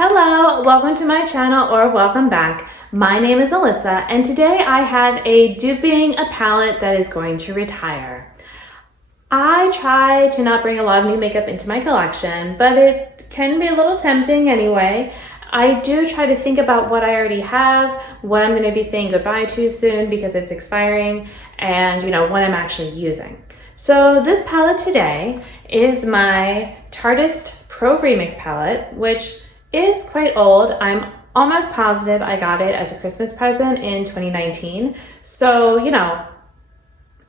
Hello, welcome to my channel or welcome back. My name is Alyssa and today I have a duping a palette that is going to retire. I try to not bring a lot of new makeup into my collection, but it can be a little tempting anyway. I do try to think about what I already have, what I'm going to be saying goodbye to soon because it's expiring, and what I'm actually using. So this palette today is my Tartist Pro Remix palette, which is quite old. I'm almost positive I got it as a Christmas present in 2019. So,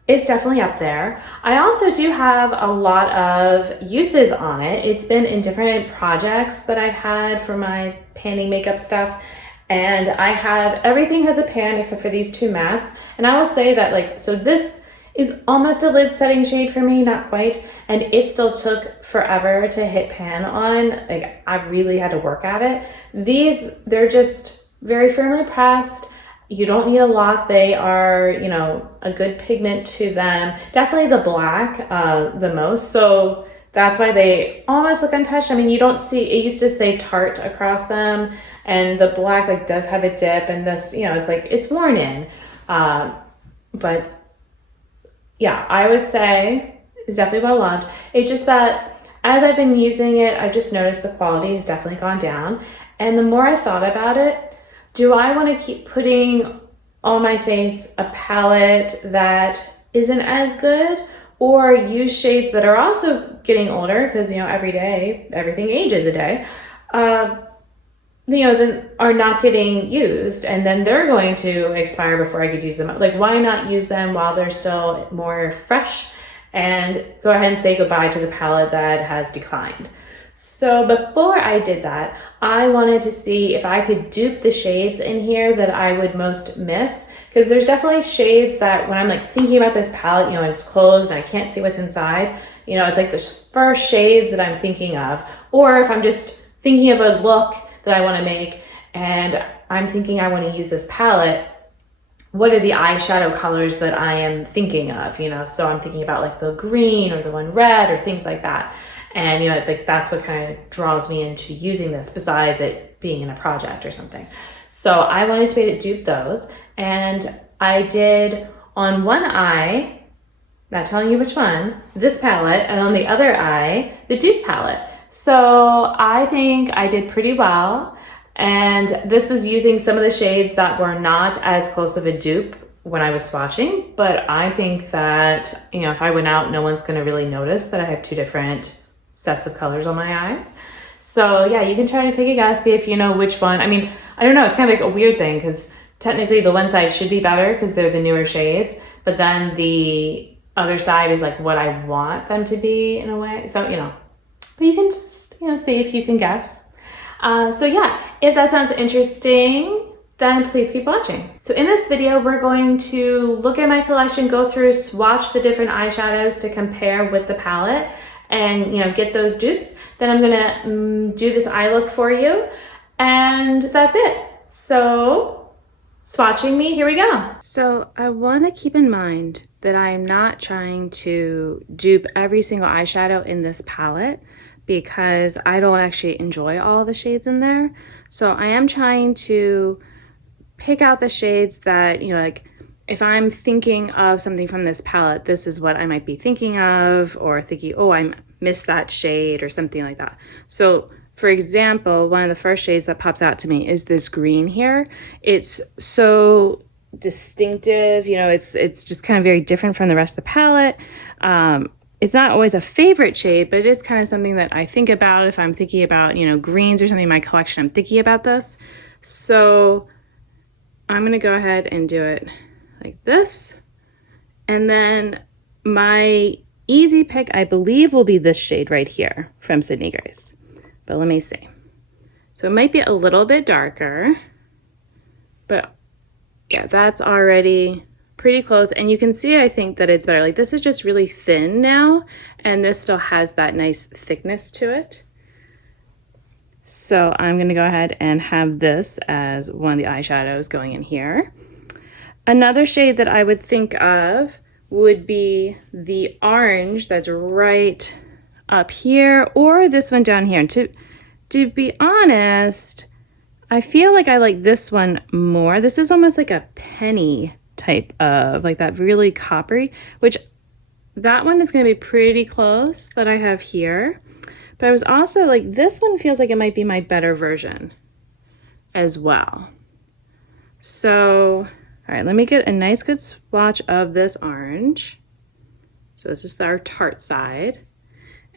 it's definitely up there. I also do have a lot of uses on it. It's been in different projects that I've had for my panning makeup stuff. And I have, everything has a pan except for these two mattes. And I will say that so this is almost a lid setting shade for me, not quite. And it still took forever to hit pan on. I really had to work at it. These, they're just very firmly pressed. You don't need a lot. They are, a good pigment to them. Definitely the black the most. So that's why they almost look untouched. I mean, you don't see, it used to say Tarte across them, and the black does have a dip, and this, it's worn in. But yeah, I would say it's definitely well loved. It's just that as I've been using it, I've just noticed the quality has definitely gone down. And the more I thought about it, do I want to keep putting on my face a palette that isn't as good, or use shades that are also getting older because, every day, everything ages a day, then are not getting used, and then they're going to expire before I could use them. Why not use them while they're still more fresh and go ahead and say goodbye to the palette that has declined? So before I did that, I wanted to see if I could dupe the shades in here that I would most miss, because there's definitely shades that when I'm thinking about this palette, and it's closed and I can't see what's inside, it's the first shades that I'm thinking of. Or if I'm just thinking of a look that I want to make and I'm thinking I want to use this palette, what are the eyeshadow colors that I am thinking of, so I'm thinking about the green or the one red or things like that. And that's what kind of draws me into using this, besides it being in a project or something. So I wanted to be able to dupe those, and I did on one eye, not telling you which one, this palette, and on the other eye, the dupe palette. So I think I did pretty well, and this was using some of the shades that were not as close of a dupe when I was swatching, but I think that, if I went out, no one's gonna really notice that I have two different sets of colors on my eyes. So yeah, you can try to take a guess, see if you know which one. I mean, I don't know, it's kind of a weird thing because technically the one side should be better because they're the newer shades, but then the other side is what I want them to be in a way. So, but you can just, see if you can guess. So yeah, if that sounds interesting, then please keep watching. So in this video, we're going to look at my collection, go through, swatch the different eyeshadows to compare with the palette, and get those dupes. Then I'm gonna do this eye look for you, and that's it. So swatching me, here we go. So I want to keep in mind that I'm not trying to dupe every single eyeshadow in this palette, because I don't actually enjoy all the shades in there. So I am trying to pick out the shades that, if I'm thinking of something from this palette, this is what I might be thinking of, or thinking, oh, I missed that shade or something like that. So for example, one of the first shades that pops out to me is this green here. It's so distinctive, it's just kind of very different from the rest of the palette. It's not always a favorite shade, but it is kind of something that I think about if I'm thinking about, greens or something in my collection. I'm thinking about this. So I'm going to go ahead and do it like this. And then my easy pick, I believe, will be this shade right here from Sydney Grace. But let me see. So it might be a little bit darker, but yeah, that's already pretty close. And you can see, I think that it's better. This is just really thin now, and this still has that nice thickness to it. So I'm gonna go ahead and have this as one of the eyeshadows going in here. Another shade that I would think of would be the orange that's right up here, or this one down here. And to be honest, I feel like I like this one more. This is almost like a penny type of, like that really coppery, which that one is going to be pretty close that I have here. But I was also like, this one feels like it might be my better version as well. So, all right, let me get a nice good swatch of this orange. So this is our tart side.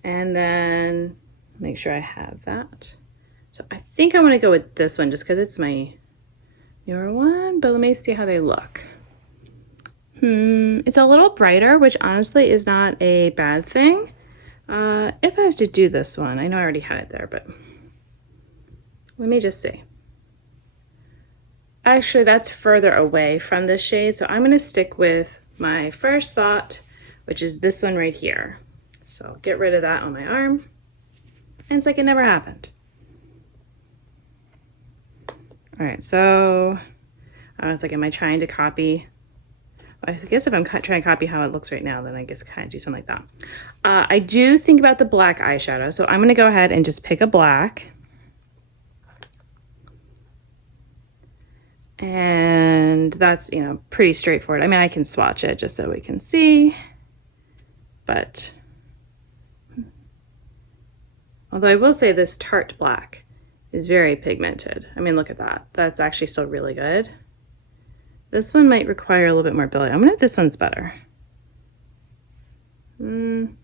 And then make sure I have that. So I think I want to go with this one just because it's my newer one, but let me see how they look. It's a little brighter, which honestly is not a bad thing. If I was to do this one, I know I already had it there, but let me just see. Actually, that's further away from this shade, so I'm going to stick with my first thought, which is this one right here. So I'll get rid of that on my arm, and it's like it never happened. All right, so I was like, am I trying to copy? I guess if I'm trying to copy how it looks right now, then I guess kind of do something like that. I do think about the black eyeshadow, so I'm going to go ahead and just pick a black. And that's, you know, pretty straightforward. I mean, I can swatch it just so we can see, but although I will say this tart black is very pigmented. I mean, look at that. That's actually still really good. This one might require a little bit more building. I'm gonna, this one's better. I'm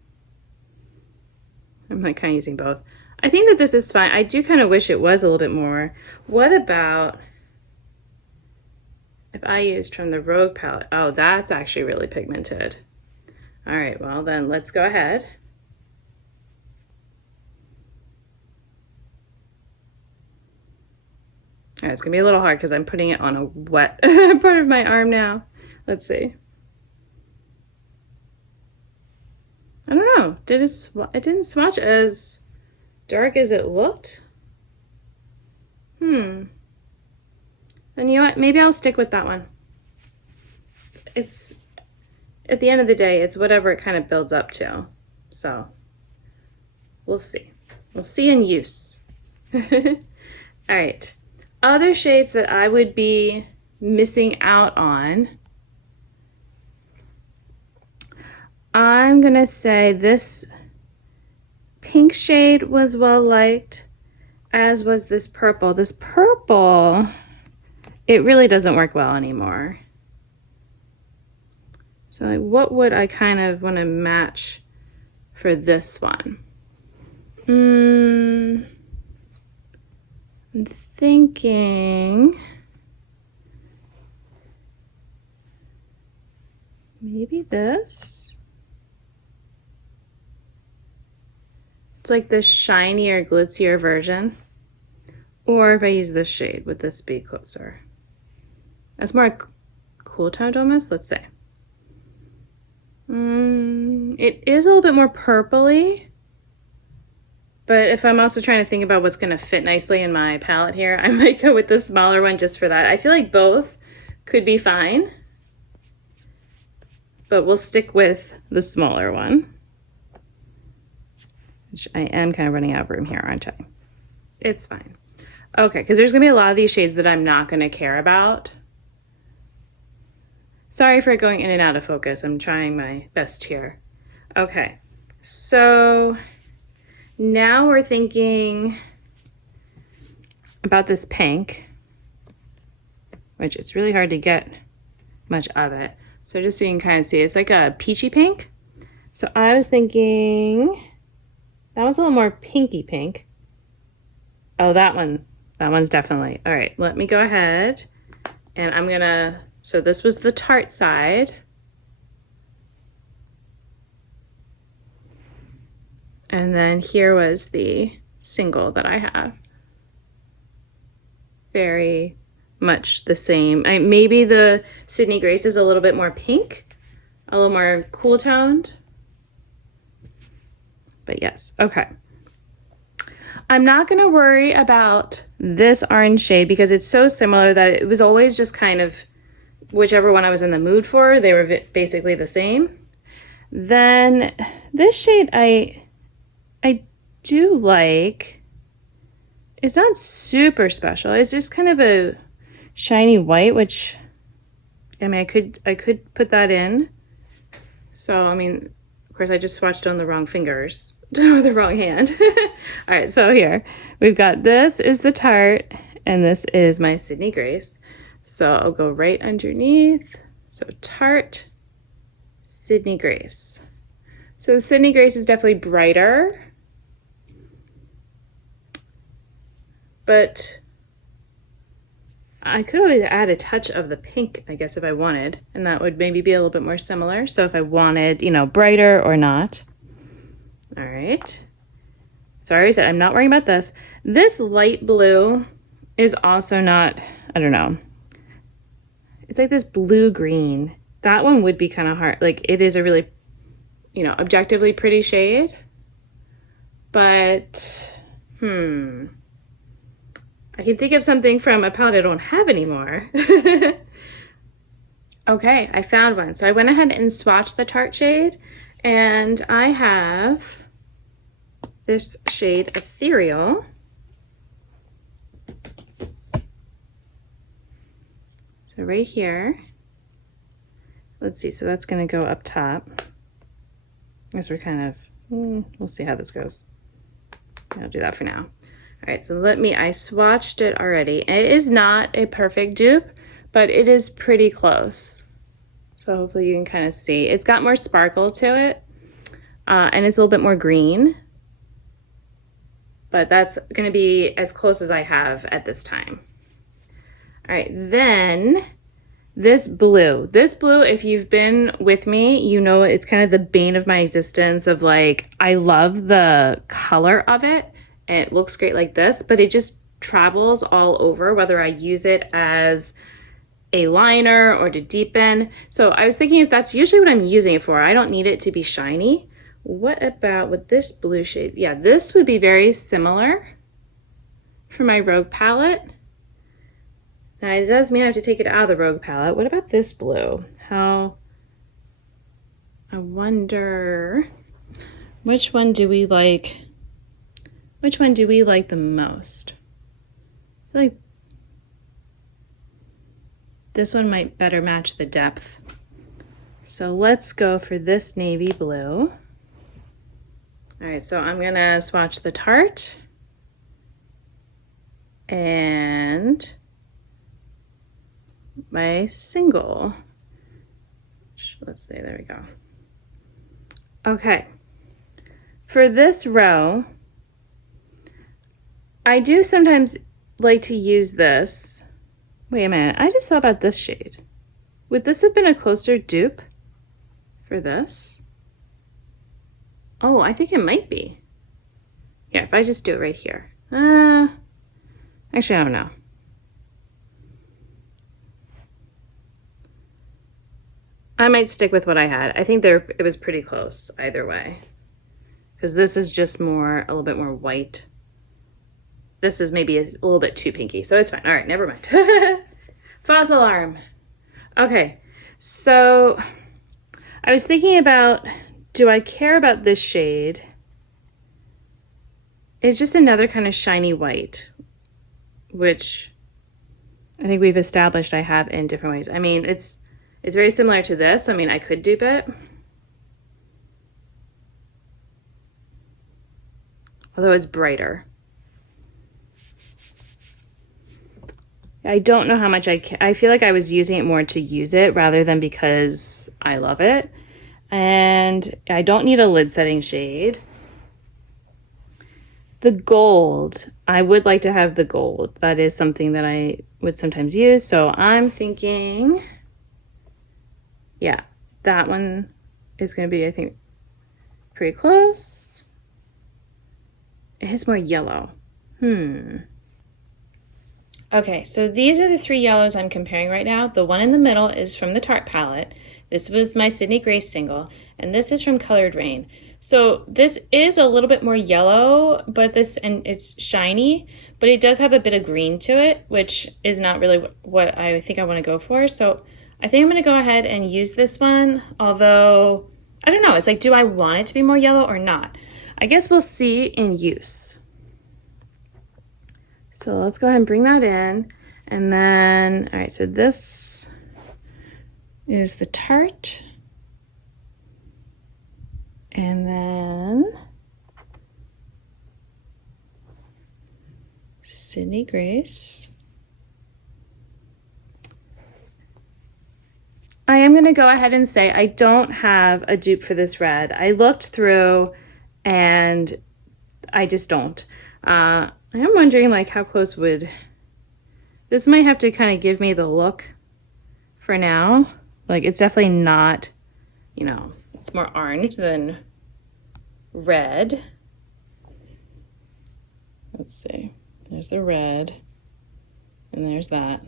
like kind of using both. I think that this is fine. I do kind of wish it was a little bit more. What about if I used from the Rogue palette? Oh, that's actually really pigmented. All right, well then let's go ahead. All right, it's gonna be a little hard because I'm putting it on a wet part of my arm now. Let's see. I don't know. It didn't swatch as dark as it looked. And you know what? Maybe I'll stick with that one. It's, at the end of the day, it's whatever it kind of builds up to. So we'll see. We'll see in use. All right. Other shades that I would be missing out on, I'm gonna say this pink shade was well liked, as was this purple. This purple, it really doesn't work well anymore. So like, what would I kind of want to match for this one? I'm thinking maybe this. It's like the shinier, glitzier version. Or if I use this shade, would this be closer? That's more cool toned almost, let's say. It is a little bit more purpley. But if I'm also trying to think about what's going to fit nicely in my palette here, I might go with the smaller one just for that. I feel like both could be fine, but we'll stick with the smaller one, which I am kind of running out of room here, aren't I? It's fine. Okay, because there's going to be a lot of these shades that I'm not going to care about. Sorry for going in and out of focus. I'm trying my best here. Okay, so now we're thinking about this pink, which it's really hard to get much of it. So just so you can kind of see, it's like a peachy pink. So I was thinking that was a little more pinky pink. Oh, that one's definitely. All right, let me go ahead and I'm gonna, so this was the tart side. And then here was the single that I have. Very much the same. Maybe the Sydney Grace is a little bit more pink, a little more cool toned. But yes, okay. I'm not gonna worry about this orange shade because it's so similar that it was always just kind of whichever one I was in the mood for, they were basically the same. Then this shade I do like, it's not super special. It's just kind of a shiny white, which, I mean, I could put that in. So, I mean, of course, I just swatched on the wrong fingers or the wrong hand. All right, so here we've got, this is the Tarte and this is my Sydney Grace. So I'll go right underneath. So Tarte, Sydney Grace. So the Sydney Grace is definitely brighter, but I could always add a touch of the pink, I guess, if I wanted, and that would maybe be a little bit more similar. So if I wanted, you know, brighter or not. All right. So I already said I'm not worrying about this. This light blue is also not, I don't know. It's like this blue-green. That one would be kind of hard. Like, it is a really, you know, objectively pretty shade. But, I can think of something from a palette I don't have anymore. Okay, I found one. So I went ahead and swatched the Tarte shade, and I have this shade Ethereal. So right here, let's see, so that's gonna go up top. I guess we're kind of, we'll see how this goes. I'll do that for now. All right, so I swatched it already. It is not a perfect dupe, but it is pretty close. So hopefully you can kind of see. It's got more sparkle to it, and it's a little bit more green, but that's gonna be as close as I have at this time. All right, then this blue, if you've been with me, you know it's kind of the bane of my existence of, like, I love the color of it. And it looks great like this, but it just travels all over, whether I use it as a liner or to deepen. So I was thinking if that's usually what I'm using it for, I don't need it to be shiny. What about with this blue shade? Yeah, this would be very similar for my Rogue palette. Now it does mean I have to take it out of the Rogue palette. What about this blue? I wonder, which one do we like? Which one do we like the most? I feel like this one might better match the depth. So let's go for this navy blue. All right, so I'm gonna swatch the Tarte and my single. Let's see, there we go. Okay, for this row, I do sometimes like to use this. Wait a minute, I just thought about this shade. Would this have been a closer dupe for this? Oh, I think it might be. Yeah, if I just do it right here. Actually, I don't know. I might stick with what I had. I think it was pretty close either way. Because this is just a little bit more white. This is maybe a little bit too pinky, so it's fine. All right, never mind. False alarm. Okay, so I was thinking about, do I care about this shade? It's just another kind of shiny white, which I think we've established I have in different ways. I mean, it's very similar to this. I mean, I could dupe it. Although it's brighter. I don't know how much I feel like I was using it more to use it rather than because I love it. And I don't need a lid setting shade. The gold, I would like to have the gold. That is something that I would sometimes use. So I'm thinking, yeah, that one is going to be, I think, pretty close. It is more yellow. Okay, so these are the three yellows I'm comparing right now. The one in the middle is from the Tarte palette. This was my Sydney Grace single, and this is from Colored Rain. So this is a little bit more yellow, and it's shiny, but it does have a bit of green to it, which is not really what I think I want to go for. So I think I'm going to go ahead and use this one, although I don't know. It's like, do I want it to be more yellow or not? I guess we'll see in use. So let's go ahead and bring that in. And then, all right, so this is the Tarte. And then Sydney Grace. I am going to go ahead and say I don't have a dupe for this red. I looked through and I just don't. I am wondering like how close would, this might have to kind of give me the look for now. Like it's definitely not, you know, it's more orange than red. Let's see, there's the red and there's that.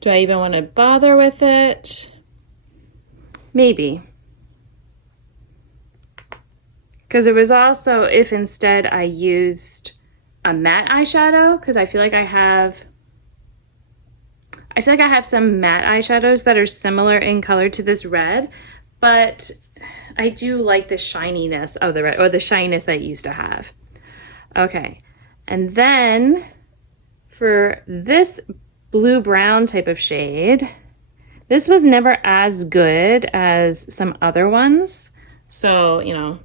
Do I even want to bother with it? Maybe. Because it was also if instead I used a matte eyeshadow, because I feel like I have some matte eyeshadows that are similar in color to this red, but I do like the shininess of the red, or the shininess that it used to have. Okay, and then for this blue-brown type of shade, this was never as good as some other ones. So, you know,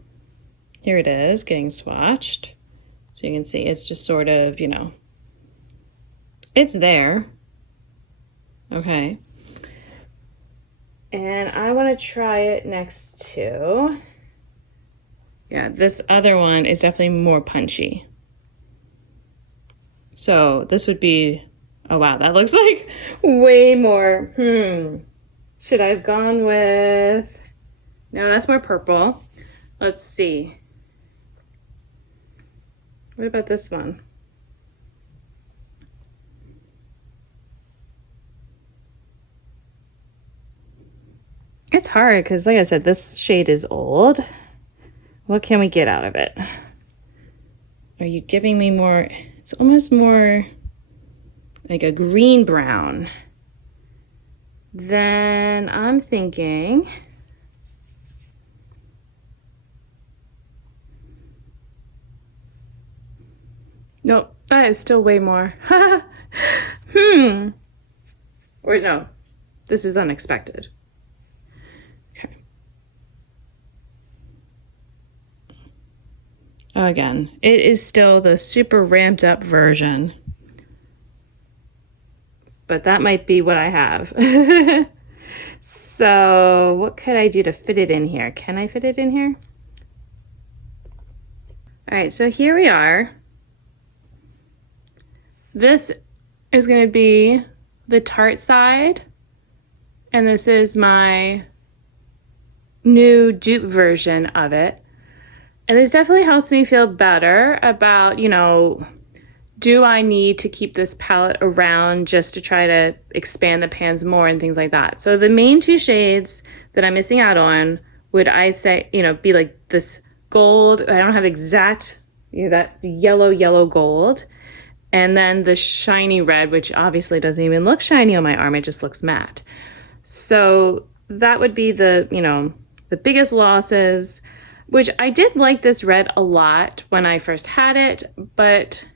here it is getting swatched. So you can see it's just sort of, you know, it's there. Okay. And I want to try it next to, yeah, this other one is definitely more punchy. So this would be, oh wow, that looks like way more. Should I have gone with, no, that's more purple. Let's see. What about this one? It's hard because, like I said, this shade is old. What can we get out of it? Are you giving me more? It's almost more like a green brown. Then I'm thinking, nope, that is still way more. Or no, this is unexpected. Okay. Again, it is still the super ramped up version, but that might be what I have. So what could I do to fit it in here? Can I fit it in here? All right, so here we are. This is going to be the Tarte side, and this is my new dupe version of it. And this definitely helps me feel better about, you know, do I need to keep this palette around just to try to expand the pans more and things like that. So the main two shades that I'm missing out on would, I say, you know, be like this gold. I don't have exact, you know, that yellow gold. And then the shiny red, which obviously doesn't even look shiny on my arm. It just looks matte. So that would be the, you know, the biggest losses, which I did like this red a lot when I first had it, but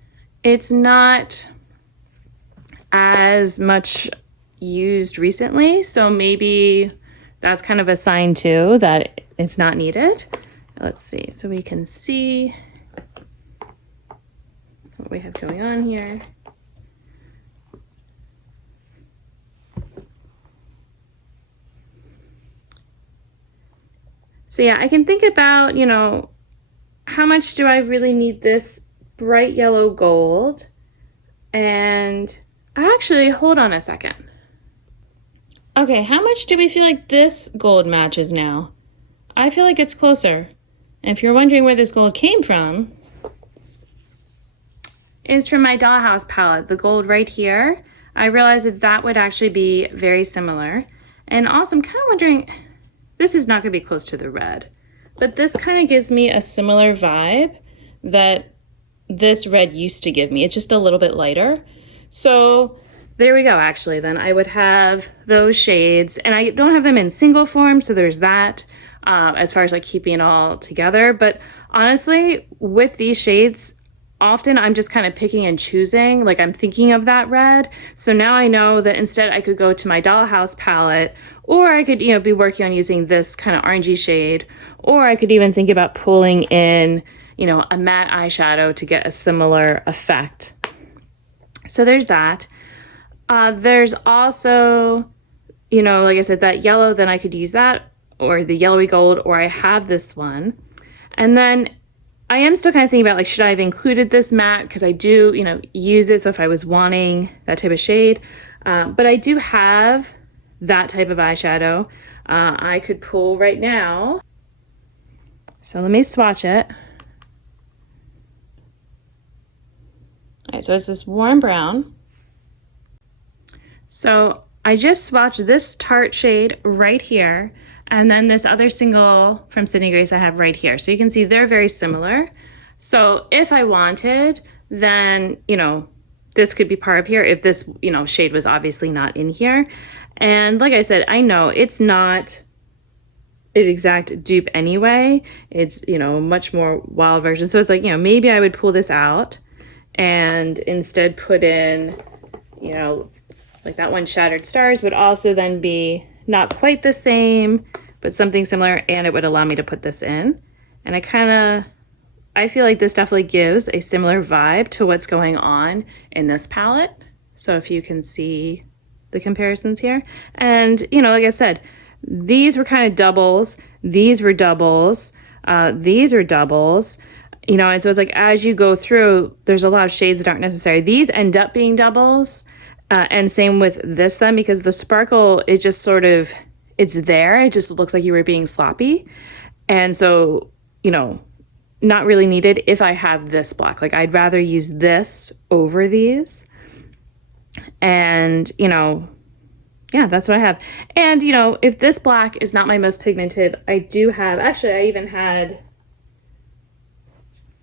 it's not as much used recently. So maybe that's kind of a sign too that it's not needed. Let's see, so we can see what we have going on here. So yeah, I can think about, you know, how much do I really need this bright yellow gold? And actually, hold on a second. Okay, how much do we feel like this gold matches now? I feel like it's closer. And if you're wondering where this gold came from, is from my Dollhouse palette, the gold right here. I realized that that would actually be very similar. And also, I'm kind of wondering, this is not going to be close to the red, but this kind of gives me a similar vibe that this red used to give me. It's just a little bit lighter. So there we go, actually. Then I would have those shades, and I don't have them in single form, so there's that as far as like keeping it all together. But honestly, with these shades, often I'm just kind of picking and choosing, like I'm thinking of that red. So now I know that instead I could go to my Dollhouse palette, or I could, be working on using this kind of orangey shade, or I could even think about pulling in, a matte eyeshadow to get a similar effect. So there's that. There's also, like I said, that yellow, then I could use that, or the yellowy gold, or I have this one. And then I am still kind of thinking about, like, should I have included this matte? Because I do, use it. So if I was wanting that type of shade, but I do have that type of eyeshadow. I could pull right now. So let me swatch it. All right, so it's this warm brown. So I just swatched this Tarte shade right here, and then this other single from Sydney Grace I have right here. So you can see they're very similar. So if I wanted, then, this could be part of here if this, shade was obviously not in here. And like I said, I know it's not an exact dupe anyway. It's, much more wild version. So it's like, maybe I would pull this out and instead put in, like that one, Shattered Stars, would also then be not quite the same, but something similar, and it would allow me to put this in. And I feel like this definitely gives a similar vibe to what's going on in this palette. So if you can see the comparisons here. And, like I said, these were kind of doubles. These were doubles. These are doubles. And so it's like, as you go through, there's a lot of shades that aren't necessary. These end up being doubles. And same with this then, because the sparkle is just sort of, it's there. It just looks like you were being sloppy. And so, not really needed if I have this black. Like, I'd rather use this over these. And, yeah, that's what I have. And, if this black is not my most pigmented, I do have, actually, I even had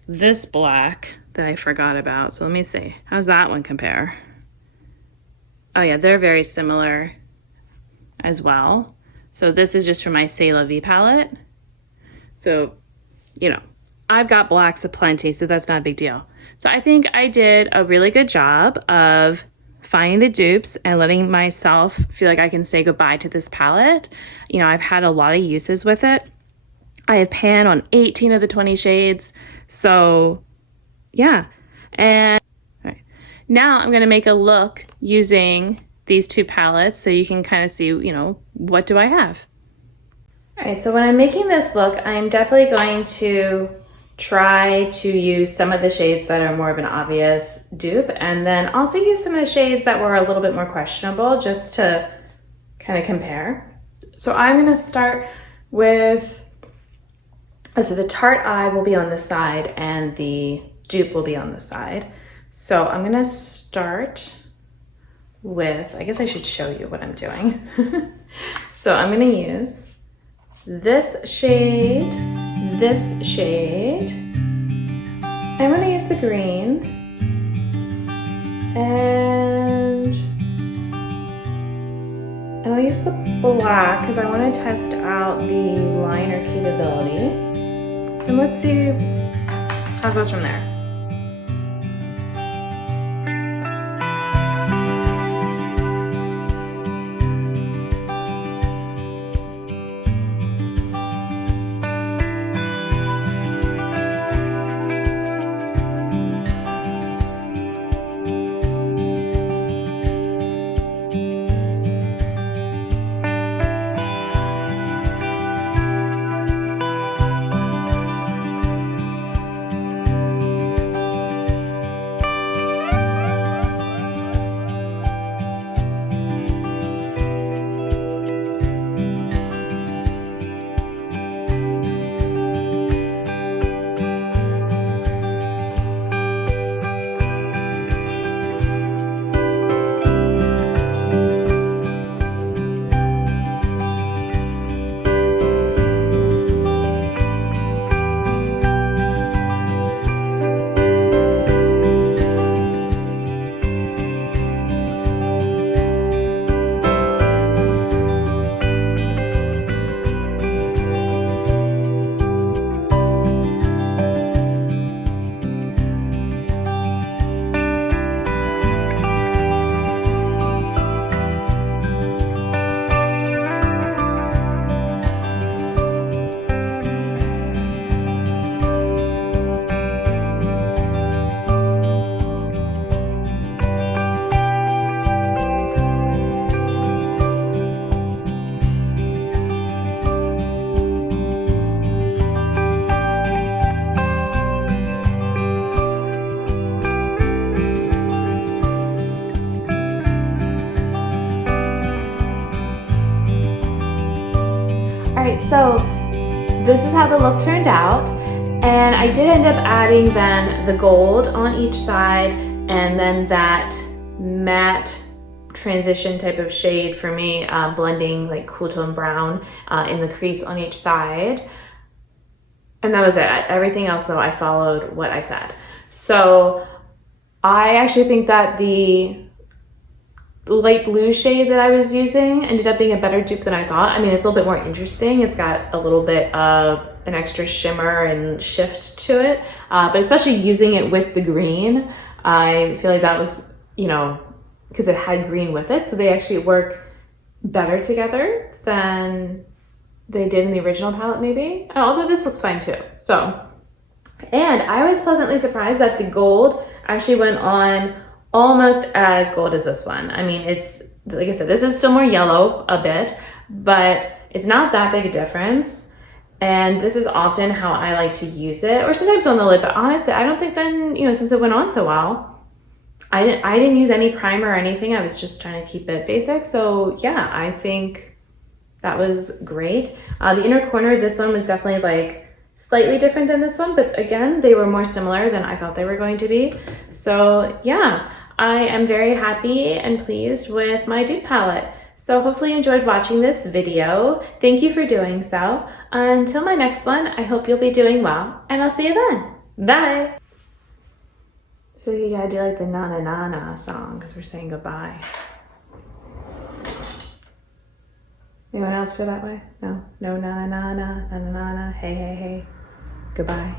this black that I forgot about. So let me see. How's that one compare? Oh yeah, they're very similar as well. So this is just from my C'est La Vie palette. So, I've got blacks aplenty, so that's not a big deal. So I think I did a really good job of finding the dupes and letting myself feel like I can say goodbye to this palette. I've had a lot of uses with it. I have pan on 18 of the 20 shades. So yeah. And now I'm going to make a look using these two palettes so you can kind of see, what do I have? All right, so when I'm making this look, I'm definitely going to try to use some of the shades that are more of an obvious dupe, and then also use some of the shades that were a little bit more questionable just to kind of compare. So I'm going to start with, so the Tarte Eye will be on the side and the dupe will be on the side. So I'm gonna start with, I guess I should show you what I'm doing. So I'm gonna use this shade, I'm gonna use the green, and I'll use the black because I wanna test out the liner capability. And let's see how it goes from there. right, so this is how the look turned out. And I did end up adding then the gold on each side and then that matte transition type of shade for me, blending like cool tone brown in the crease on each side. And that was it. Everything else though, I followed what I said. So I actually think that the light blue shade that I was using ended up being a better dupe than I thought. I mean, it's a little bit more interesting. It's got a little bit of an extra shimmer and shift to it, but especially using it with the green, I feel like that was, you know, because it had green with it, so they actually work better together than they did in the original palette maybe, although this looks fine too. So, and I was pleasantly surprised that the gold actually went on almost as gold as this one. I mean, it's, like I said, this is still more yellow a bit, but it's not that big a difference. And this is often how I like to use it, or sometimes on the lid, but honestly, I don't think then, you know, since it went on so well, I didn't use any primer or anything. I was just trying to keep it basic. So yeah, I think that was great. The inner corner, this one was definitely like slightly different than this one, but again, they were more similar than I thought they were going to be. So yeah, I am very happy and pleased with my dupe palette. So hopefully you enjoyed watching this video. Thank you for doing so. Until my next one, I hope you'll be doing well, and I'll see you then. Bye. I feel like you gotta do like the na na na na song because we're saying goodbye. Anyone else feel that way? No? No na na na na na na na na. Hey hey hey. Goodbye.